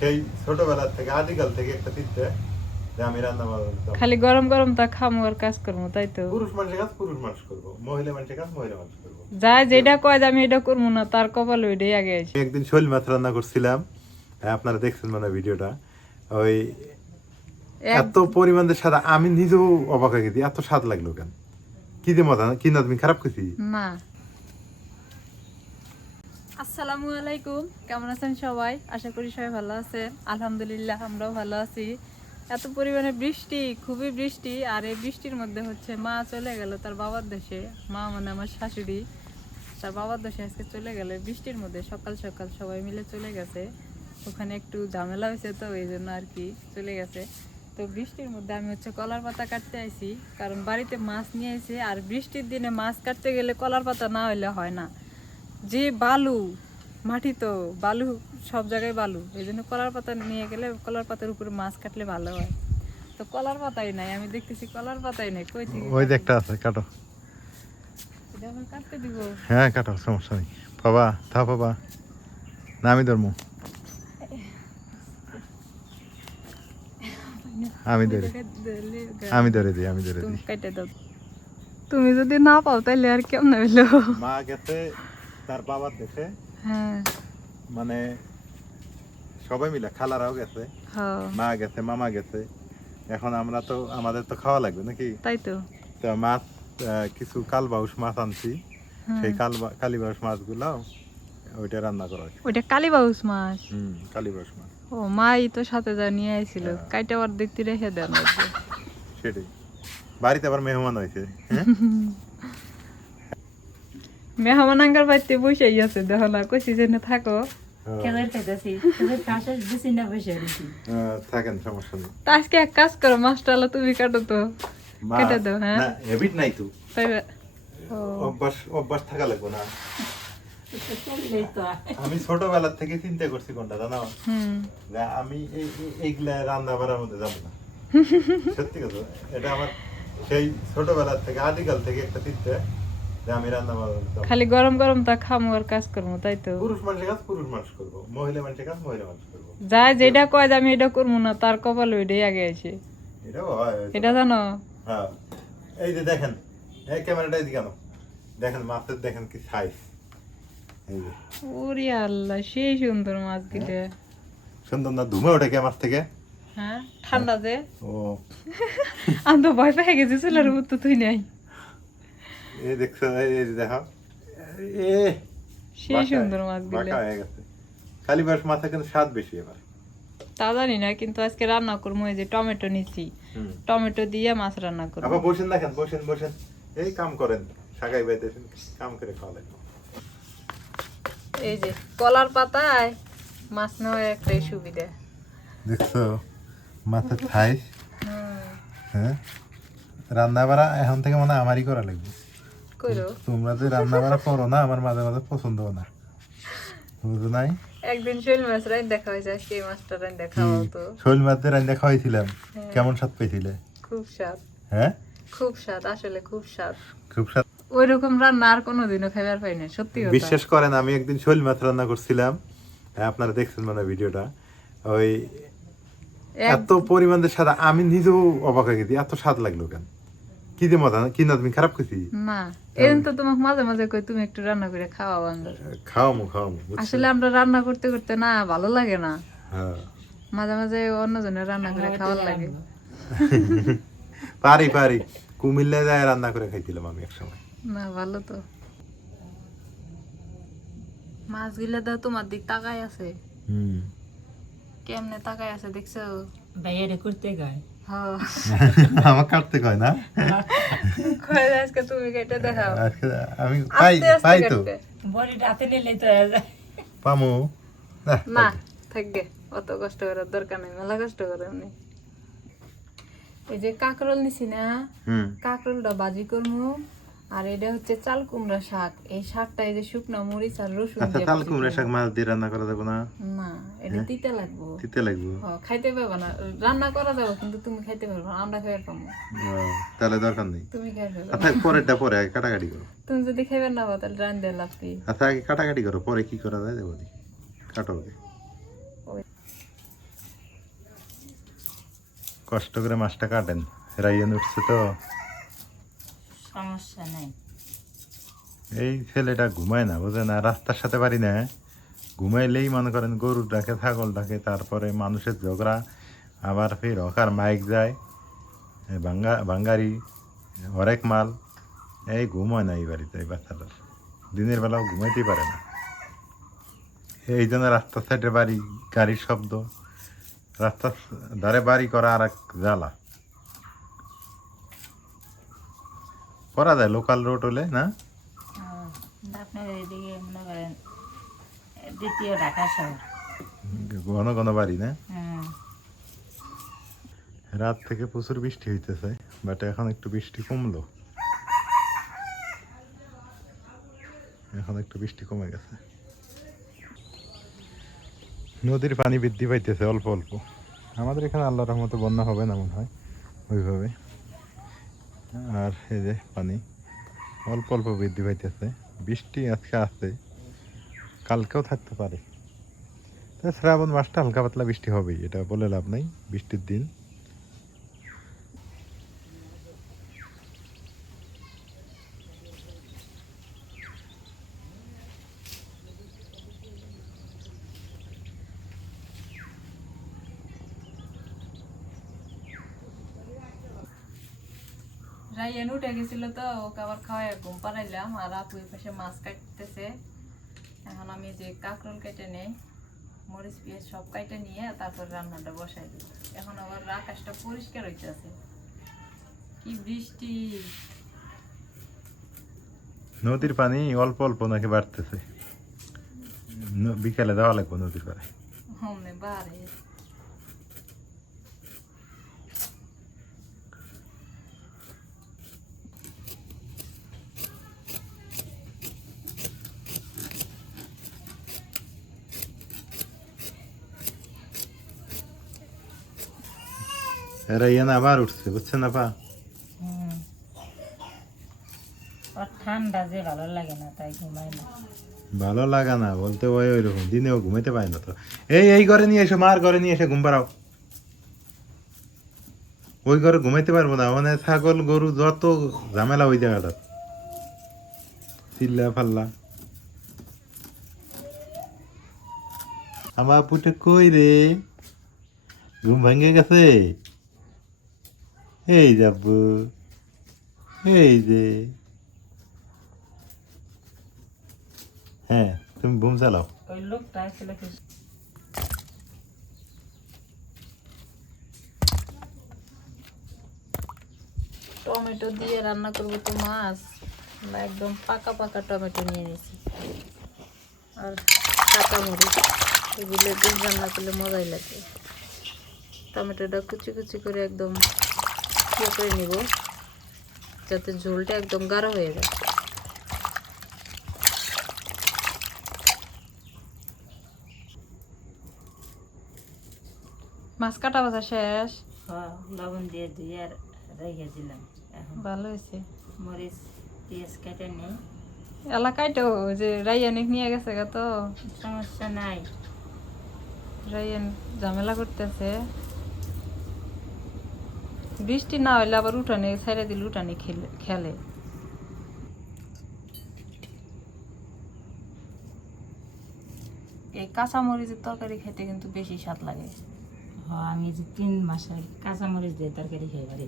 সেই ছোটবেলা থেকে আদিকাল থেকে একটা চিন্তা যে আমি রান্না বান্না খালি গরম গরম তা খামো আর কাজ করবো, তাই তো? পুরুষ মানুষের কাজ পুরুষ মানুষ করবো, মহিলা মানুষের কাজ মহিলা মানুষ করবো। যাই যেটা কয় যে আমি এটা করবো না, তার কপাল ওইটাই আগে আছে। আমি একদিন শোল মাছ রান্না করছিলাম, আপনারা দেখছেন মানে ভিডিওটা। ওই এত পরিমাণে স্বাদ, আমি নিজেও অবাক হয়ে গেছি, এত স্বাদ লাগলো কেন, কি যে মজা, কি না তুমি খারাপ করছি না। আসসালামু আলাইকুম, কেমন আছেন সবাই? আশা করি সবাই ভালো আছেন। আলহামদুলিল্লাহ আমরাও ভালো আছি। এত পরিমাণে বৃষ্টি, খুবই বৃষ্টি। আর এই বৃষ্টির মধ্যে হচ্ছে মা চলে গেল তার বাবার দেশে। মা মানে আমার শাশুড়ি, তার বাবার দেশে আজকে চলে গেল বৃষ্টির মধ্যে। সকাল সকাল সবাই মিলে চলে গেছে, ওখানে একটু ঝামেলা হয়েছে তো এই জন্য আর কি চলে গেছে। তো বৃষ্টির মধ্যে আমি হচ্ছে কলার পাতা কাটতে আইছি, কারণ বাড়িতে মাছ নিয়ে আইছি। আর বৃষ্টির দিনে মাছ কাটতে গেলে কলার পাতা না হইলে হয় না, যে বালু মাটি, তো বালু সব জায়গায় বালু, এই জন্য কলার পাতা নিয়ে গেলে কলার পাতার উপরে মাছ কাটলে ভালো হয়। তো কলার পাতাই নাই, আমি দেখতেছি কলার পাতাই নাই, কই থেকে ওই যে একটা আছে, কাটো। এটা আমার কাটতে দিব? হ্যাঁ কাটো, সমস্যা নেই। বাবা থা বাবা, না আমি ধরবো, আমি ধরে আমি ধরে দিই, আমি ধরে তুমি দিই। কেটে দাও। তুমি যদি না পাও তাহলে আর কেমন হইলো? মা গেছে তার বাবার দেশে, হ্যাঁ মানে সবাই মিলে, খালারাও গেছে, হ্যাঁ, মা গেছে, মামা গেছে। এখন আমরা তো, আমাদের তো খাওয়া লাগবে নাকি? তাই তো। তো মাছ, কিছু কালবাউস মাছ আনছি, সেই কালীবাউস মাছগুলো ওইটা রান্না করা হয়েছে। ওইটা কালীবাউস মাছ? কালীবাউস মাছ। ও, মাই তো সাথে যা নিয়ে আইছিল, হ্যাঁ। কাইটা আবার দেখতে রেখে দেন। সেটাই, বাড়িতে আবার মেহমান হয়েছে। মেহমান আঙ্গার বাড়িতে বসেই আছে, দেখো না, কইছি যে না থাকো। থাকেন, সমস্যা নেই। তা আজকে এক কাজ করো, মাছটা হলো তুমি কাটো তো, কেটে দাও। হ্যাঁ, না হ্যাবিট নাই তো, তাই। ও, অভ্যাস থাকা লাগবে না। আমি ছোটবেলা থেকে চিন্তা করছি কোনটা জানো, যে আমি এইগুলা রান্না বাড়ার মধ্যে যাবো না। সত্যি কথা, এটা আমার সেই ছোটবেলা থেকে আদিকাল থেকে একটা চিন্তা যে আমি রান্না বান্না খালি গরম গরম তা খামো আর কাজ করবো, তাই তো? পুরুষ মানুষের কাজ পুরুষ মানুষ করবো, মহিলা মানুষের কাজ মহিলা মানুষ করবো। যাই যেটা কয় যে আমি এটা করবো না, তার কপাল ওইটাই আগে আছে। এটাও হয়, এটা জানো? হ্যাঁ। এই যে দেখেন, এই ক্যামেরাটা এদিকে আনো, দেখেন মাছের, দেখেন কি সাইজ। এই যে ওরে আল্লাহ, সেই সুন্দর মাছ দিলে। সুন্দর না? ধুমে ওঠে কি আমার থেকে? হ্যাঁ, ঠান্ডা যে। ও, আমি তো ভয় পেয়ে গেছি, চুলার উপর তো তুই নাই। এই দেখছো, এই যে দেখো, এ সেই সুন্দর মাছ দিলে। বাঁকা হয়ে গেছে। কালীবাউস মাছের কিন্তু স্বাদ বেশি এবার। তা জানি না, কিন্তু আজকে রান্না করবো। এই যে টমেটো নিছি, টমেটো দিয়ে মাছ রান্না করবো। আবার বসেন, দেখেন, বসেন বসেন, এই কাম করেন, সাগাই বাইতে কাম করে খাওয়া লাগবে। এই যে কলার পাতায় মাছ নেওয়ার একটাই সুবিধা। দেখছো মাছের সাইজ। হ্যাঁ, রান্না বাড়া এখন থেকে মনে হয় আমারই করা লাগবে। করো, তোমরা যে রান্না বাড়া করো না, আমার মাঝে মাঝে পছন্দ না, বুঝো নাই? একদিন শৈল মাছ রাইন দেখা হয়েছে, আজকে এই মাছটা রাইন দেখা হতো। শৈল মাছের রান্না খাওয়াইছিলাম, কেমন স্বাদ পেয়েছিলে? খুব স্বাদ। হ্যাঁ, খুব স্বাদ, আসলে খুব স্বাদ। খুব স্বাদ। ওই রকম রান্না আর কোনোদিনও খাইবার পাই না, সত্যি কথা। বিশ্বাস করেন, আমি একদিন শৈল মাছ রান্না করছিলাম, আপনারা দেখছেন মানে ভিডিওটা। ওই এত পরিমাণে স্বাদ, আমি নিজেও অবাক হয়ে গেছি, এত স্বাদ লাগলো কেন, কি যে মজা, কি না তুমি খারাপ করছি? না, এরকম তো তোমাকে মাঝে মাঝে কই তুমি একটু রান্না করে খাওয়া বান্ধব। খাওয়ামু আসলে আমরা রান্না করতে করতে না ভালো লাগে না, হ্যাঁ, মাঝে মাঝে অন্যজনের রান্না করে খাওয়ার লাগে। পারি কুমিল্লায় যায় রান্না করে খাইছিলাম আমি এক সময়। না, ভালো তো। মাছগুলা দাও তোমার দিক তাকায় আছে, কেমনে তাকায় আছে দেখছো? বাইরে করতে গায়। হ্যাঁ, আমার কাটতে কয় না, কই আজকে তুমি কেটে দেখাও। আজকে আমি আস্তে আস্তে পাই তো, কাটবে। বড়ি রাতে নিলে তো হয়ে যায়। পামু না, থাকবে, অত কষ্ট করার দরকার নেই, মেলা কষ্ট করে এমনি। এই যে কাঁকরোল নিছি না, কাঁকরোলটা ভাজি করবো। আর এটা হচ্ছে চাল কুমড়া শাক। এই শাকটা এই যে শুকনো মরিচ আর রসুন আচ্ছা, দিয়ে চাল ভাজি কুমড়া করবো। শাক মাছ দিয়ে রান্না করা যাবে না? না, এটা তিতা লাগবো। তিতে লাগবে? খাইতে পারবে না, রান্না করা যাবে কিন্তু তুমি খাইতে পারবে না, আমরা খাইতে পারবো। তাহলে দরকার নেই। তুমি খাইবে, আচ্ছা পরেরটা পরে, আগে কাটাকাটি করো। তুমি যদি খাইবে না তাহলে রান দিয়ে লাভ কি? আচ্ছা আগে কাটাকাটি করো, পরে কি করা যায় দেবো, কাটো আগে। কষ্ট করে মাছটা কাটেন, রাইয়ান উঠছে তো। সমস্যা নেই। এই ছেলেটা ঘুমায় না, বুঝে না, রাস্তার সাথে পারি না। ঘুমাইলেই মনে করেন গরু ডাকে, ছাগল ডাকে, তারপরে মানুষের ঝগড়া, আবার ফের হকার মাইক যায়, বাঙ্গারি হরেক মাল। এই ঘুম হয় না এই বাড়িতে, এই বাচ্চাটার দিনের বেলাও ঘুমাইতেই পারে না। এই জন্য রাস্তার সাইডে বাড়ি, গাড়ির শব্দ, রাস্তার ধারে বাড়ি করা আর এক জ্বালা। করা যায় লোকাল রোড হলে না? আপনার এদিকে মনে করেন দ্বিতীয় ঢাকা শহর। ঘন ঘন বাড়ি না? হুম। রাত থেকে প্রচুর বৃষ্টি হইতেছে, বাট এখন একটু বৃষ্টি কমলো, এখন একটু বৃষ্টি কমে গেছে। নদীর পানি বৃদ্ধি পাইতেছে অল্প অল্প। আমাদের এখানে আল্লাহর রহমতে বন্যা হবে না মনে হয় ওইভাবে। আর এই যে পানি অল্প অল্প বৃদ্ধি পাইতেছে। বৃষ্টি আজকে আছে, কালকেও থাকতে পারে। তো শ্রাবণ মাসটা হালকা পাতলা বৃষ্টি হবেই, এটা বলে লাভ নাই, বৃষ্টির দিন। রাইয়ান উঠে গেছিল তো, ওকে আবার খাওয়াই ঘুম পাড়াইলাম। আর আপু এই পাশে মাছ কাটতেছে। এখন আমি যে কাঁকরোল কেটে নেই, মরিচ পেঁয়াজ সব কাটে নিয়ে তারপর রান্নাটা বসাই দিই। এখন আবার আকাশটা পরিষ্কার হইতেছে, কি বৃষ্টি। নদীর পানি অল্প অল্প নাকি বাড়তেছে, বিকালে দেওয়া লাগবে নদীর পাড়ে। হমনে বাড়ে। এরা ইয়ান আবার উঠছে, বুঝছেন আপা? হুম। ওর ঠান্ডা যে ভালো লাগে না, তাই ঘুমায় না। ভালো লাগা না বলতে ওই ওইরকম দিনেও ঘুমাইতে পারে না তো। এই ঘরে নিয়ে এসো, মার ঘরে নিয়ে এসে ঘুম পাড়াও। ওই ঘরে ঘুমাইতে পারবো না, মানে ছাগল গরু যত ঝামেলা ওই জায়গাটা, চিল্লা ফাল্লা। আমার পুটে কই রে, ঘুম ভেঙে গেছে? এই যাব, এই যে, হ্যাঁ তুমি ঘুম চালাও। ওই লোকটা আসলে কি টমেটো দিয়ে রান্না করবো তো মাছ, একদম পাকা পাকা টমেটো নিয়ে নিয়েছি। আর কাঁচামরিচ, এগুলো একদম রান্না করলে মজাই লাগে। টমেটোটা কুচি কুচি করে একদম ইয়ে করে নিব, যাতে ঝোলটা একদম গাঢ় হয়ে যায়। মাছ কাটা বাছা শেষ? লবণ দিয়ে ধুয়ে আর রেখে দিলাম। এখন ভালো হয়েছে। মরিচ পেঁয়াজ কেটে নেই। এলাকায় তো যে রাইয়ানিক নিয়ে গেছে গা, তো সমস্যা নাই। রাইয়ান ঝামেলা করতেছে। বৃষ্টি না হইলে আবার উঠানে ছেড়ে দিলে উঠানে খেলে। এই কাঁচামরিচের তরকারি খেতে কিন্তু বেশি স্বাদ লাগে। আমি যে 3 মাসের কাঁচামরিচ দিয়ে তরকারি খাই বাড়ি।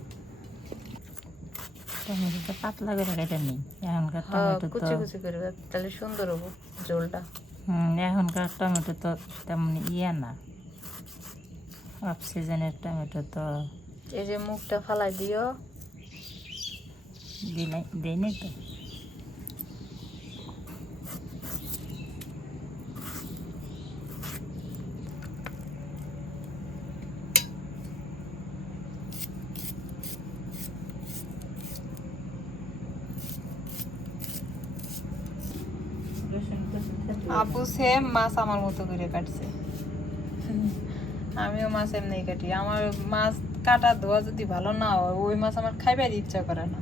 টমেটোটা পাতলা করে কেটে নেই। এখনকার টমেটো তো কুচি কুচি করে, তাহলে সুন্দর হবো ঝোলটা। এখনকার টমেটো তো তেমন ইয়ে না, অফ সিজনের টমেটো তো এই যে মুখটা ফালাই দিও। দেয়নি তো। আপু সেম মাছ আমার মতো করে কাটছে। আমিও মাছ এমনি কাটি। আমার মাছ কাটা ধোয়া যদি ভালো না হয়, ওই মাছ আমার খাইবার ইচ্ছা করে না।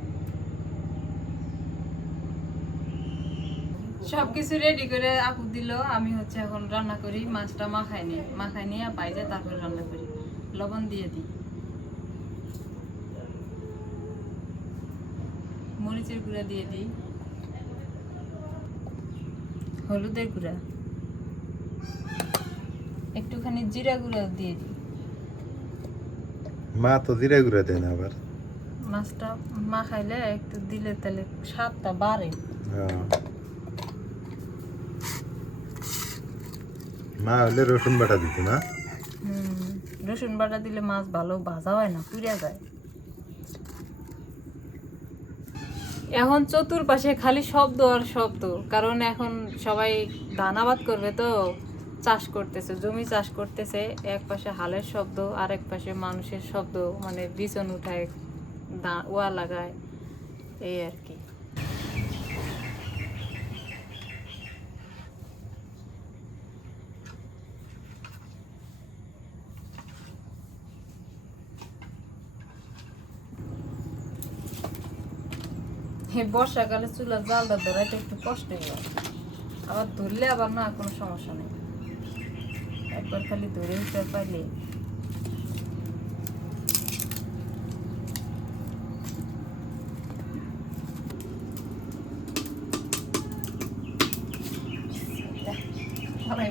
সবকিছু রেডি করে আপু দিল, আমি হচ্ছে এখন রান্না করি। মাছটা মাখাই নিয়ে বাইরে তারপর রান্না করি, লবণ দিয়ে দিই। মরিচের গুঁড়া দিয়ে দিই, হলুদের গুঁড়া, একটুখানি জিরা গুঁড়া দিয়ে দিই। মা তো জিরা গুঁড়া দেয় না আবার। মাছটা মাখাইলে একটু দিলে তাহলে স্বাদটা বাড়ে। মা হলে রসুন বাটা দিত না? রসুন বাটা দিলে মাছ ভালো ভাজা হয় না, পুড়ে যায়। এখন চতুর্পাশে খালি শব্দ আর শব্দ, কারণ এখন সবাই ধান আবাদ করবে তো, চাষ করতেছে, জমি চাষ করতেছে। এক পাশে হালের শব্দ, আর এক পাশে মানুষের শব্দ, মানে বিছন উঠায়, ওয়া লাগায়, এই আর কি। বর্ষাকালে চুলার জালটা ধরাইতে একটু কষ্ট হয়, আবার ধরলে আবার না কোনো সমস্যা নেই, একবার খালি ধরে উঠতে পারলে।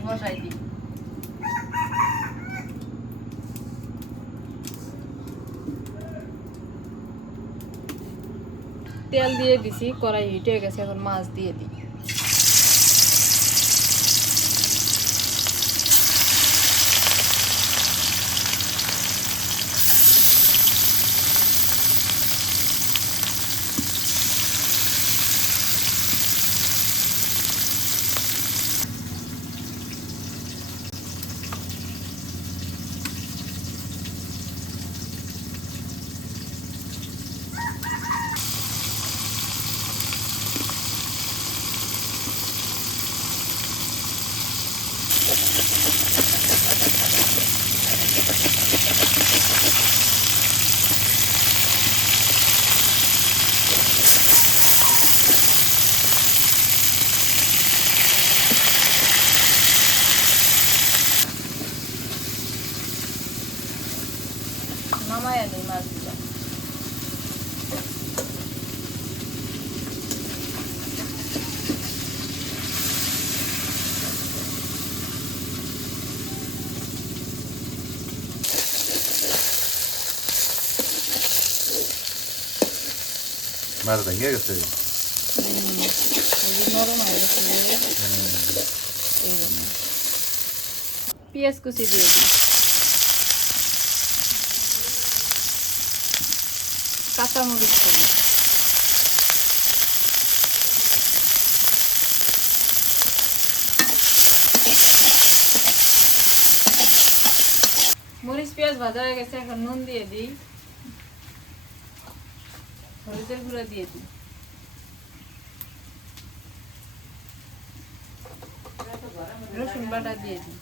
বসাই দিই। তেল দিয়ে দিছি, কড়াই হিট হয়ে গেছে, এখন মাছ দিয়ে দিই। নামায় আনি মাছগুলো। মাছ ভেঙে গেছে। নরম হয়ে গেছে, পেঁয়াজ কুচি দিয়ে দিই, কাঁচামরিচ করি, মরিচ পেঁয়াজ ভাজা হয়ে গেছে, এখন নুন দিয়ে দিই, হলুদের গুঁড়া দিয়ে দিই, রসুন বাটা দিয়ে দিই,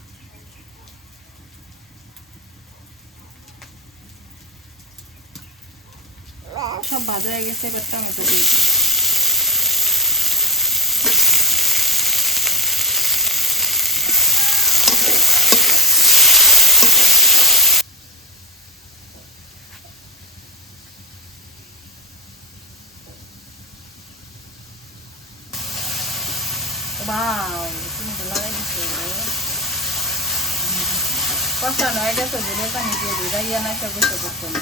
সব ভাজা হয়ে গেছে, এবার টমেটো দিয়ে দিই। Wow, তুমি তো লাগাই দিচ্ছ। কষানো হয়ে গেছে, দিলে পানি দিয়ে দিই, রাইয়া না সব কিছু করতে না।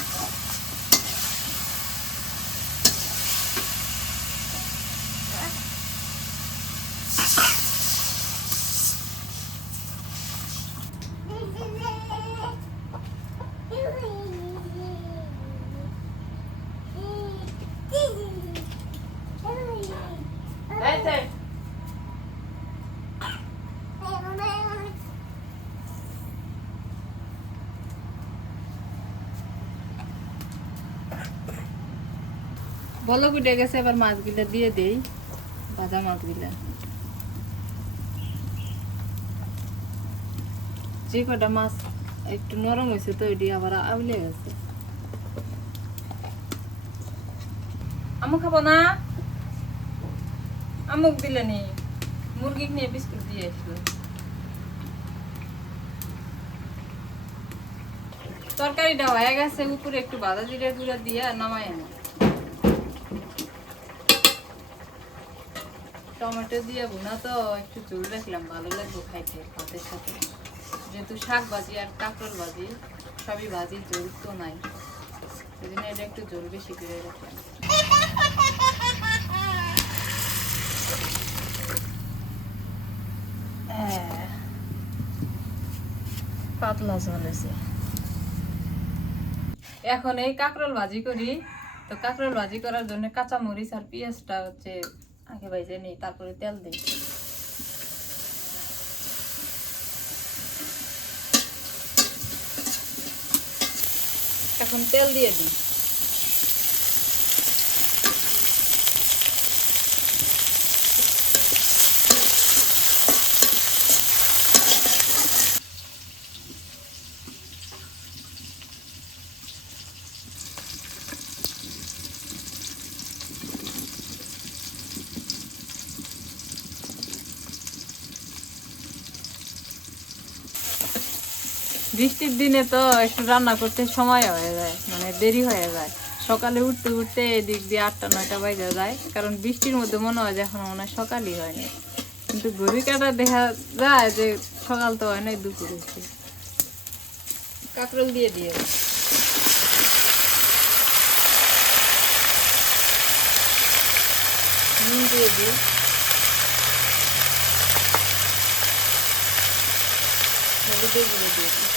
বলো ফুটে গেছে, এবার মাছগুলো দিয়ে দেই, ভাজা মাছগুলো। যে কটা মাছ একটু নরম হয়েছে তো এটি আবার আউলে গেছে। আমু খাবো না, আমুক দিলে নি, মুরগি নিয়ে বিস্কুট দিয়ে আসলো। তরকারিটা হয়ে গেছে, উপরে একটু বাদা জিরা গুঁড়া দিয়ে নামাই আনো। টমেটো দিয়ে ভুনা তো একটু ঝোল রাখলাম, ভালো লাগবে খাইতে ভাতের সাথে। যেহেতু শাক ভাজি আর কাঁকরোল ভাজি সবই ভাজি, ঝোল তো নাই, সেজন্য এটা একটু ঝোল বেশি করে রাখলাম। পাতলা ঝোল আছে। এখন এই কাঁকরোল ভাজি করি। তো কাঁকরোল ভাজি করার জন্য কাঁচা মরিচ আর পেঁয়াজটা হচ্ছে আগে ভাজে নিই, তারপরে তেল দিই। এখন তেল দিয়ে দিই। বৃষ্টির দিনে তো একটু রান্না করতে সময় হয়ে যায়, মানে দেরি হয়ে যায়। সকালে উঠতে উঠতে এদিক দিয়ে 8টা 9টা বাজে যায়, কারণ বৃষ্টির মধ্যে মনে হয় যে এখন মনে হয় সকালই হয়নি, কিন্তু ঘড়ি কাটা দেখা যায় যে সকাল তো হয় নাই, দুপুর হচ্ছে। কাঁকরোল দিয়ে দিয়ে নুন দিয়ে দিই, হলুদের গুঁড়ো দিয়ে দিই।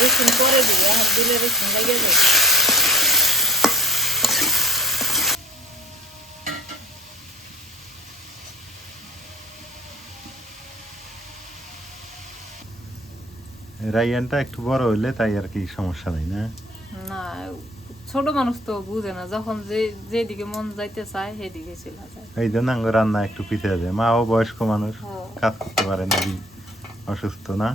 রসুন পরে দিই, এখন দিলে রসুন লেগে যায়। রাইয়ানটা একটু বড় হইলে তাই আর কি সমস্যা নাই না। না, ছোট মানুষ তো বুঝে না, যখন যেদিকে মন যাইতে চায় সেদিকে চলে যায়। এই জন্য আঙ্গ রান্না একটু পিছিয়ে যায়। মাও বয়স্ক মানুষ, হ্যাঁ। কাজ করতে পারে না, অসুস্থ না।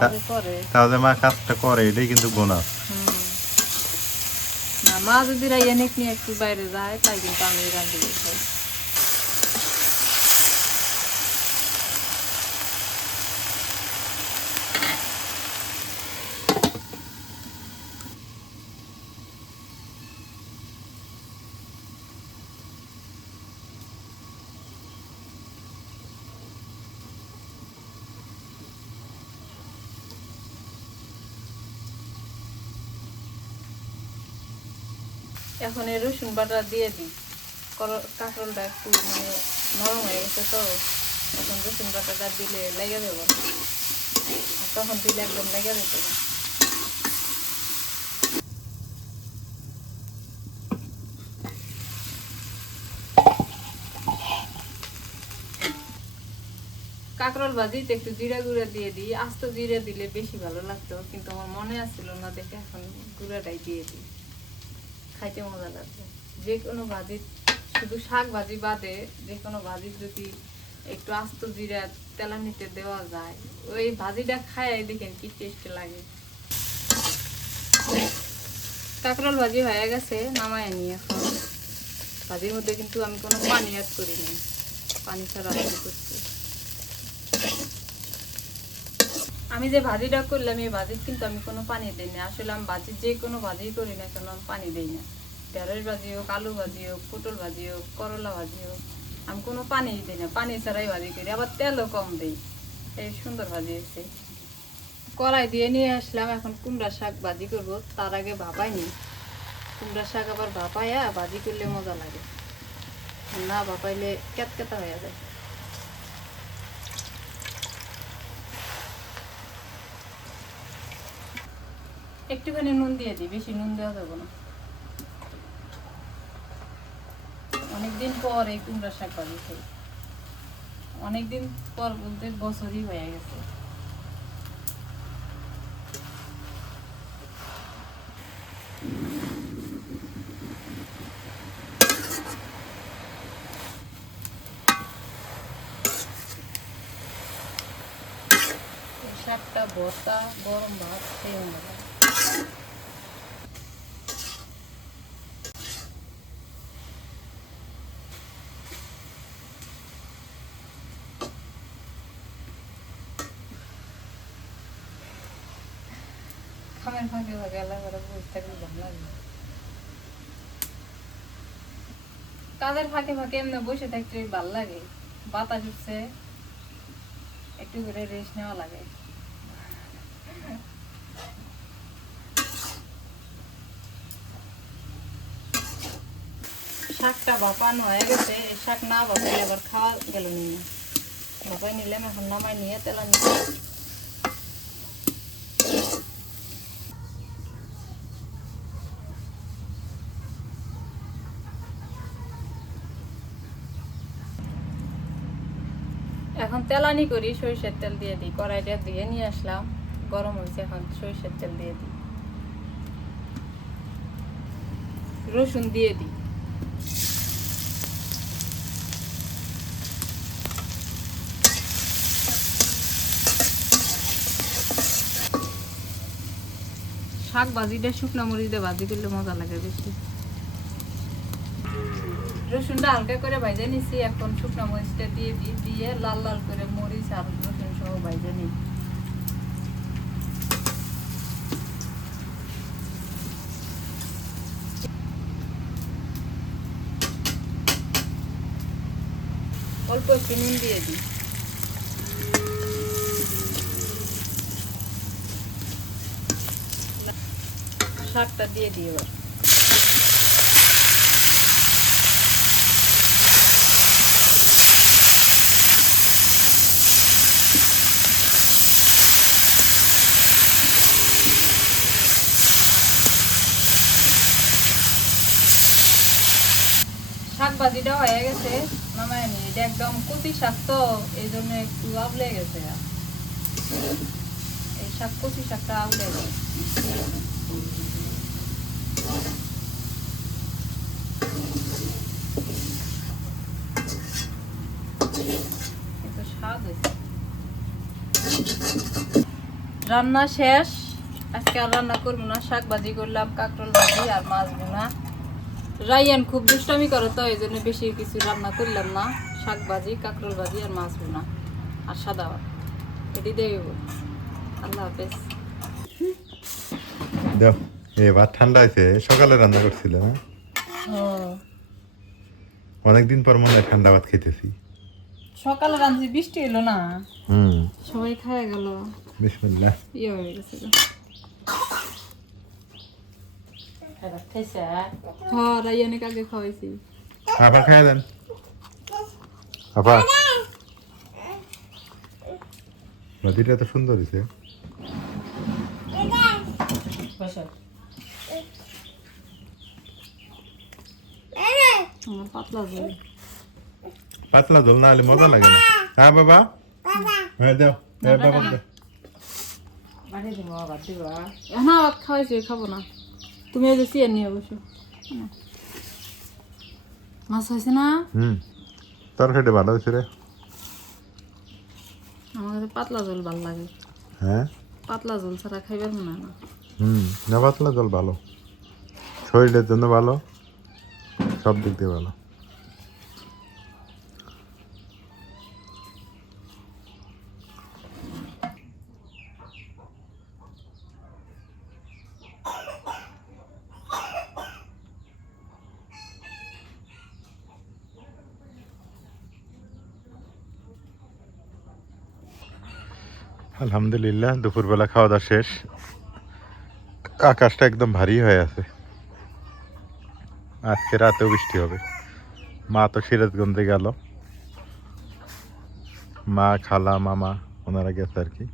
তাহলে করে। তাহলে মা কাজটা করে, এটাই কিন্তু বোনাস। না, মা যদি রাইয়া নিয়ে একটু বাইরে যায়, তাই কিন্তু আমি রান্না খাই। এখন এই রসুন বাটা দিয়ে দিই। কাঁকরোলটা একটু মানে নরম হয়ে গেছে তো, এখন রসুন বাটাটা দিলে লেগে যাবে, আর তখন দিলে একদম লেগে যেতে হবে। কাঁকরোল ভাজিতে একটু জিরা গুঁড়া দিয়ে দিই, আস্ত জিরা দিলে বেশি ভালো লাগতো, কিন্তু আমার মনে আসছিল না দেখে এখন গুঁড়াটাই দিয়ে দিই, খাইতে মজা লাগবে। যে কোনো ভাজি, শুধু শাক ভাজি বাদে যে কোনো ভাজি যদি একটু আস্ত জিরা তেলানিতে দেওয়া যায়, ওই ভাজিটা খায় দেখেন কি টেস্ট লাগে। কাঁকরোল ভাজি হয়ে গেছে, নামায় নি এখন। ভাজির মধ্যে কিন্তু আমি কোনো পানি অ্যাড করিনি, পানি ছাড়া ভাজি করছি। আমি যে ভাজিটা করলাম, এই ভাজির কিন্তু আমি কোনো পানি দিই না। আসলে আমি ভাজি যে কোনো ভাজি করি না কেন, আমি পানি দিই না। ঢেঁড়স ভাজি হোক, আলু ভাজি হোক, পটল ভাজি হোক, করলা ভাজি হোক, আমি কোনো পানি দিই না, পানি ছাড়াই ভাজি করি। আবার তেলও কম দিই, এই সুন্দর ভাজি হয়েছে। কড়াই দিয়ে নিয়ে আসলাম, এখন কুমড়া শাক ভাজি করবো। তার আগে ভাপাই নি, কুমড়া শাক আবার ভাপাইয়া ভাজি করলে মজা লাগে, না ভাপাইলে কেতকেতা হয়ে যায়। একটুখানি নুন দিয়ে দিই, বেশি নুন দেওয়া যাবে না। অনেকদিন পর এই কুমড়া শাক ভাজি খাই, অনেকদিন পর বলতে বছরই হয়ে গেছে। শাকটা ভর্তা, গরম ভাত খেয়ে নেবে। খামের ফাঁকে ফাঁকে আলাদা করে বসে থাকলে ভালো লাগে। কাজের ফাঁকে ফাঁকে এমনি বসে থাকতে ভালো লাগে, বাতাস উঠছে, একটু করে রেস্ট নেওয়া লাগে। শাকটা ভাপানো হয়ে গেছে, এই শাক না ভাপাইলে আবার খাওয়া গেল নি না। ভাপাই নিলাম, এখন নামাই নিয়ে তেলা নিয়ে এখন তেলানি করি, সরিষার তেল দিয়ে দিই। কড়াইটা দিয়ে নিয়ে আসলাম, গরম হয়েছে, এখন সরিষার তেল দিয়ে দিই, রসুন দিয়ে দিই। শাক ভাজিটা শুকনো মরিচ দিয়ে ভাজি করলে মজা লাগে বেশি। রসুনটা হালকা করে ভাজে নিছি, এখন শুকনো মরিচটা দিয়ে দিই, দিয়ে লাল লাল করে মরিচ আর রসুন সহ ভাজে নিই। অল্প একটু নুন দিয়ে দিই। শাকটা দিয়ে দিই এবার। শাক ভাজিটা হয়ে গেছে, নামায় নি। এটা একদম কচি শাক তো, এই জন্য একটু আবলে গেছে। এই শাক কচি শাকটা আবলে গেছে। কিন্তু স্বাদ হয়েছে। রান্না শেষ, আজকে আর রান্না করবো না। শাক ভাজি করলাম, কাঁকরোল ভাজি আর মাছ ভুনা। রাইয়ান খুব দুষ্টামি করে তো, এই জন্য বেশি কিছু রান্না করলাম না। শাক ভাজি, কাঁকরোল ভাজি আর মাছ ভুনা আর সাদা ভাত, এটি দেব। আল্লাহ হাফেজ। দাও, এবার ঠান্ডা হয়েছে, সকালে রান্না করছিল না? অনেকদিন পর মনে হয় ঠান্ডা ভাত খেতেছি। সকালে রান্না, বৃষ্টি এলো না, সবাই খায় গেল। বিসমিল্লাহ। ইয়ে হয়ে গেছে। হ্যাঁ, রাইয়ানকে আগে খাওয়াইছি। আবার খাই দেন। আবার নদীটা তো সুন্দর হয়েছে। পাতলা ঝোল, পাতলা ঝোল না হলে মজা লাগে না। হ্যাঁ বাবা, হ্যাঁ দাও, হ্যাঁ বাবা দাও। না ভাত খাওয়াইছি, খাবো না। তুমি এই যে চেয়ার নিয়ে বসো। মাছ হয়েছে না? তরকারিটা ভালো হয়েছে রে। আমার কাছে পাতলা ঝোল ভালো লাগে। হ্যাঁ, পাতলা ঝোল ছাড়া খাইবার মনে হয় না। না পাতলা ঝোল ভালো, শরীরের জন্য ভালো, সব দিক দিয়ে ভালো। আলহামদুলিল্লাহ, দুপুরবেলা খাওয়া দাওয়া শেষ। আকাশটা একদম ভারী হয়ে আছে, আজকে রাতেও বৃষ্টি হবে। মা তো সিরাজগঞ্জে গেল, মা, খালা, মামা ওনারা গেছে আর কি।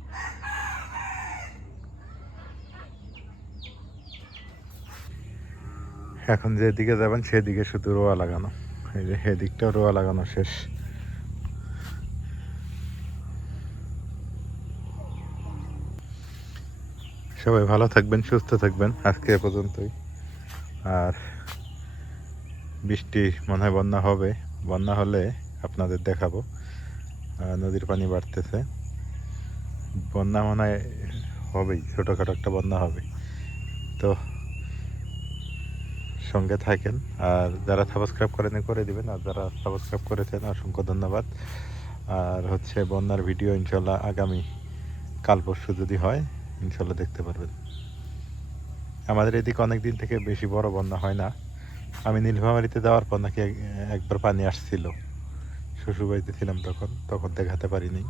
এখন যেদিকে যাবেন সেদিকে শুধু রোয়া লাগানো, এই যে এদিকটাও রোয়া লাগানো শেষ। সবাই ভালো থাকবেন, সুস্থ থাকবেন। আজকে এ পর্যন্তই। আর বৃষ্টি মনে হয় বন্যা হবে, বন্যা হলে আপনাদের দেখাবো। নদীর পানি বাড়তেছে, বন্যা মনে হয় হবেই, ছোটোখাটো একটা বন্যা হবে। তো সঙ্গে থাকেন, আর যারা সাবস্ক্রাইব করেন করে দিবেন, আর যারা সাবস্ক্রাইব করেছেন অসংখ্য ধন্যবাদ। আর হচ্ছে বন্যার ভিডিও ইনশাল্লাহ আগামী কাল পরশু যদি হয় ইনশাল্লাহ দেখতে পারবেন। আমাদের এদিকে অনেক দিন থেকে বেশি বড় বন্যা হয় না, আমি নীলফামারীতে যাওয়ার পর নাকি একবার পানি আসছিল, শ্বশুর বাড়িতে ছিলাম তখন দেখাতে পারিনি।